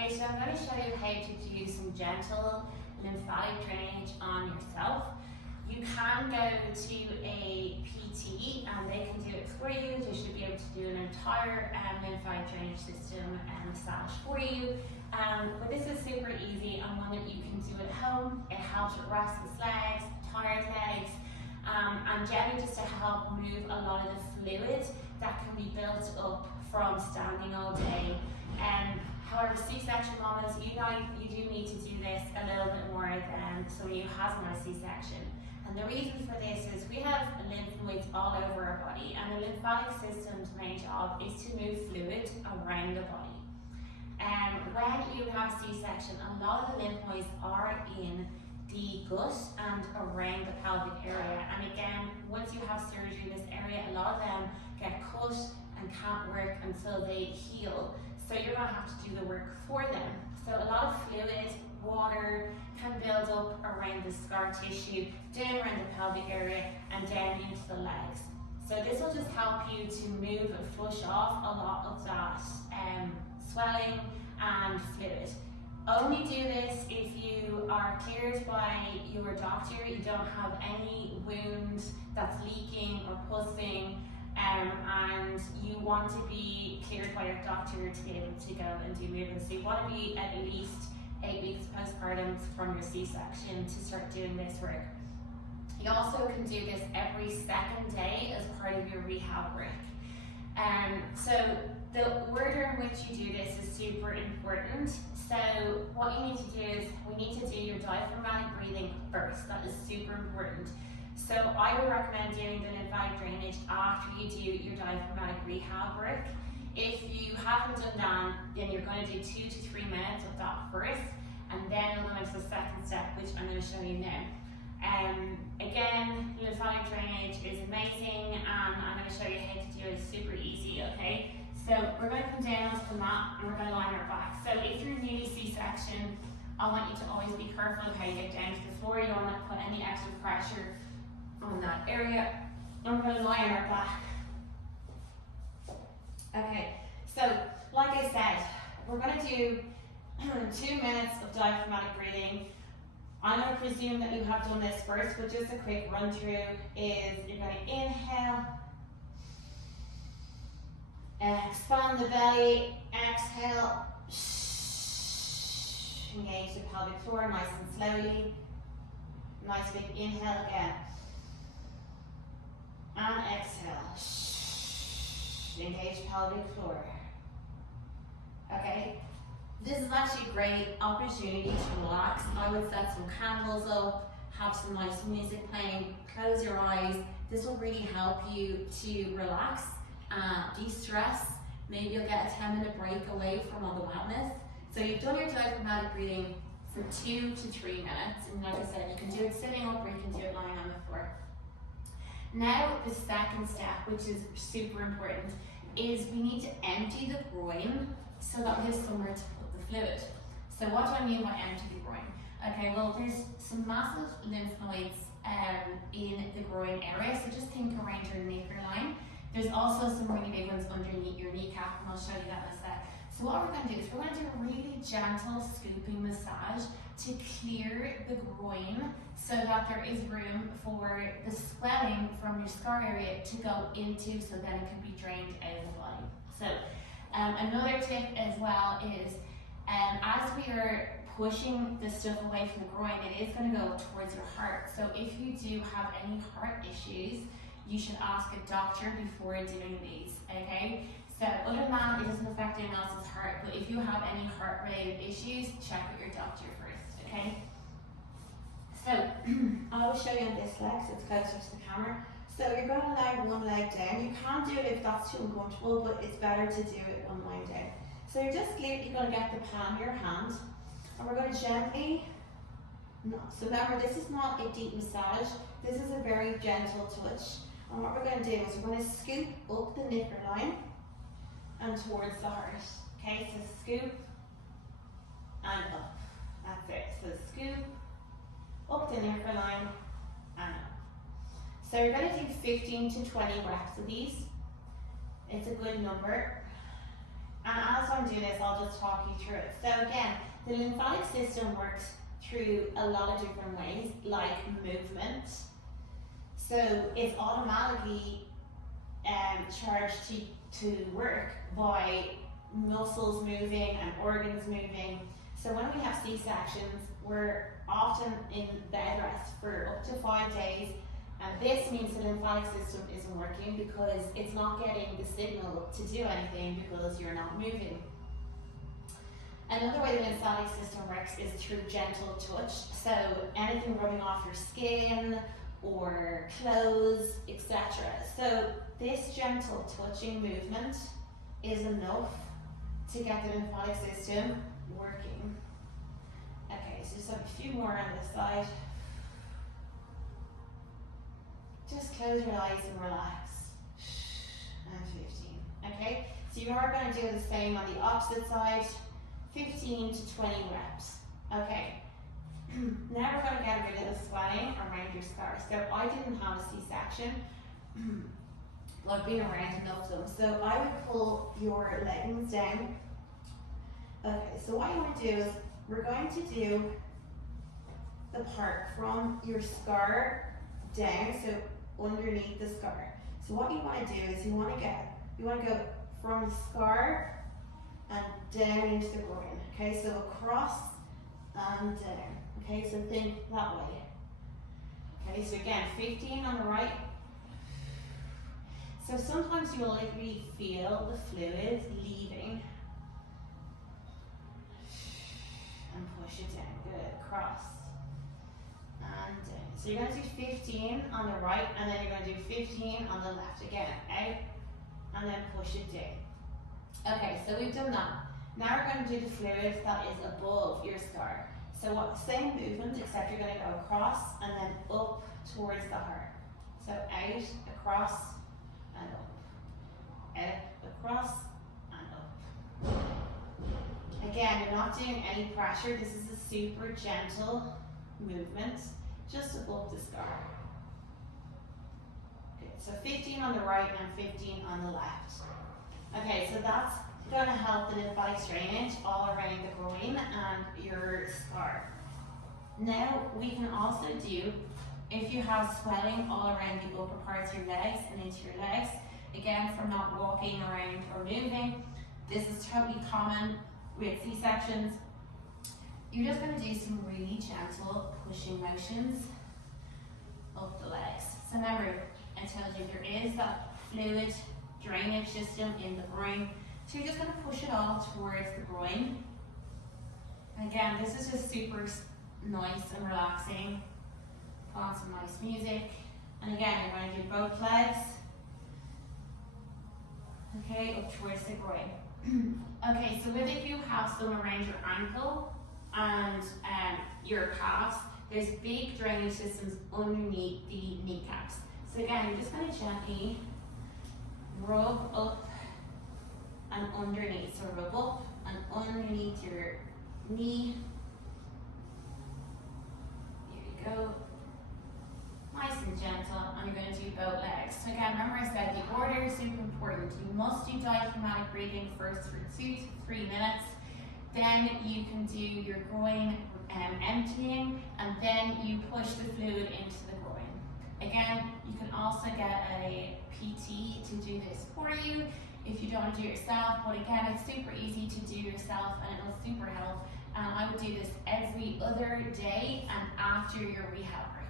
Okay, so I'm going to show you how to do some gentle lymphatic drainage on yourself. You can go to a PT and they can do it for you. They should be able to do an entire lymphatic drainage system and massage for you. But this is super easy and one that you can do at home. It helps with restless legs, tired legs, and generally just to help move a lot of the fluid that can be built up from standing all day. However, C-section mamas, you know you do need to do this a little bit more than somebody who hasn't had a C-section. And the reason for this is we have lymph nodes all over our body, and the lymphatic system's main job is to move fluid around the body. When you have a C-section, a lot of the lymph nodes are in the gut and around the pelvic area. And again, once you have surgery in this area, a lot of them get cut and can't work until they heal. So you're going to have to do the work for them. So a lot of fluid, water can build up around the scar tissue, down around the pelvic area and down into the legs. So this will just help you to move and flush off a lot of that swelling and fluid. Only do this if you are cleared by your doctor, you don't have any wound that's leaking or pulsing, and you want to be cleared by your doctor to be able to go and do movements. So you want to be at least 8 weeks postpartum from your C-section to start doing this work. You also can do this every second day as part of your rehab work. So the order in which you do this is super important. So what you need to do is we need to do your diaphragmatic breathing first. That is super important. So I would recommend doing the lymphatic drainage after you do your diaphragmatic rehab work. If you haven't done that, then you're going to do 2 to 3 minutes of that first, and then we'll go into the second step, which I'm going to show you now. Again, lymphatic drainage is amazing, and I'm going to show you how to do it. It's super easy, okay? So we're going to come down onto the mat and we're going to lie on our back. So if you're newly C-section, I want you to always be careful of how you get down to the floor. You don't want to put any extra pressure on that area. And we're going to lie on our back. Okay, so like I said, we're going to do 2 minutes of diaphragmatic breathing. I'm going to presume that you have done this first, but just a quick run through is you're going to inhale, expand the belly, exhale, engage the pelvic floor nice and slowly. Nice big inhale again. And exhale. Engage pelvic floor. Okay, this is actually a great opportunity to relax. I would set some candles up, have some nice music playing, close your eyes. This will really help you to relax, de-stress. Maybe you'll get a 10-minute break away from all the wetness. So you've done your diaphragmatic breathing for 2 to 3 minutes. And like I said, you can do it sitting up or you can do it lying on the floor. Now, the second step, which is super important, is we need to empty the groin so that we have somewhere to put the fluid. So what do I mean by empty the groin? Okay, well, there's some massive lymph nodes in the groin area, so just think around your neckline. There's also some really big ones underneath your kneecap, and I'll show you that in a sec. So what we're going to do is we're going to do a really gentle scooping massage to clear the groin so that there is room for the swelling from your scar area to go into, so then it can be drained out of the body. So another tip as well is as we are pushing the stuff away from the groin, it is going to go towards your heart. So if you do have any heart issues, you should ask a doctor before doing these, okay? So other than that, it doesn't affect anyone else's heart, but if you have any heart-related issues, check with your doctor first, okay? So I will show you on this leg, so it's closer to the camera. So you're going to lie one leg down. You can do it if that's too uncomfortable, but it's better to do it one leg down. So you're going to get the palm of your hand, and we're going to gently, so remember, this is not a deep massage, this is a very gentle touch. And what we're going to do is we're going to scoop up the knicker line and towards the heart. Okay, so scoop and up. That's it. So scoop up the knicker line and up. So we're going to do 15 to 20 reps of these. It's a good number. And as I'm doing this, I'll just talk you through it. So again, the lymphatic system works through a lot of different ways, like movement. So it's automatically charged to work by muscles moving and organs moving. So when we have C-sections, we're often in bed rest for up to 5 days, and this means the lymphatic system isn't working because it's not getting the signal to do anything because you're not moving. Another way the lymphatic system works is through gentle touch. So anything rubbing off your skin or clothes, etc. So this gentle touching movement is enough to get the lymphatic system working. Okay, so just have a few more on this side. Just close your eyes and relax. And 15. Okay, so you are going to do the same on the opposite side. 15 to 20 reps. Okay. Now we're going to get rid of the swelling around your scar. So I didn't have a C-section, but I've been around enough of them. So I would pull your leggings down. Okay, so what you want to do is we're going to do the part from your scar down, so underneath the scar. So what you want to do is you want to go from the scar and down into the groin. Okay, so across and down. Okay, so think that way. Okay, so again, 15 on the right. So sometimes you'll likely feel the fluid leaving. And push it down. Good. Across. And down. So you're going to do 15 on the right, and then you're going to do 15 on the left. Again, out, and then push it down. Okay, so we've done that. Now we're going to do the fluid that is above your scar. So what, same movement, except you're going to go across and then up towards the heart. So out, across, and up. Out, across, and up. Again, you're not doing any pressure. This is a super gentle movement, just above the scar. Okay, so 15 on the right and 15 on the left. Okay, so that's going to help the lymphatic drainage all around the groin and your scar. Now we can also do, if you have swelling all around the upper parts of your legs and into your legs, again from not walking around or moving, this is totally common with C-sections. You're just going to do some really gentle pushing motions up the legs. So remember, I told you there is that fluid drainage system in the groin. So you're just going to push it all towards the groin. Again, this is just super nice and relaxing. Put on some nice music. And again, you're going to do both legs. Okay, up towards the groin. Okay, so if you have some around your ankle and your calves, there's big drainage systems underneath the kneecaps. So again, you're just going to gently rub up and underneath. So rub up and underneath your knee. Here you go. Nice and gentle, and you're going to do both legs. So again, remember I said the order is super important. You must do diaphragmatic breathing first for 2 to 3 minutes. Then you can do your groin emptying, and then you push the fluid into the groin. Again, you can also get a PT to do this for you if you don't want to do it yourself, but again, it's super easy to do yourself and it will super help. And I would do this every other day and after your rehab break.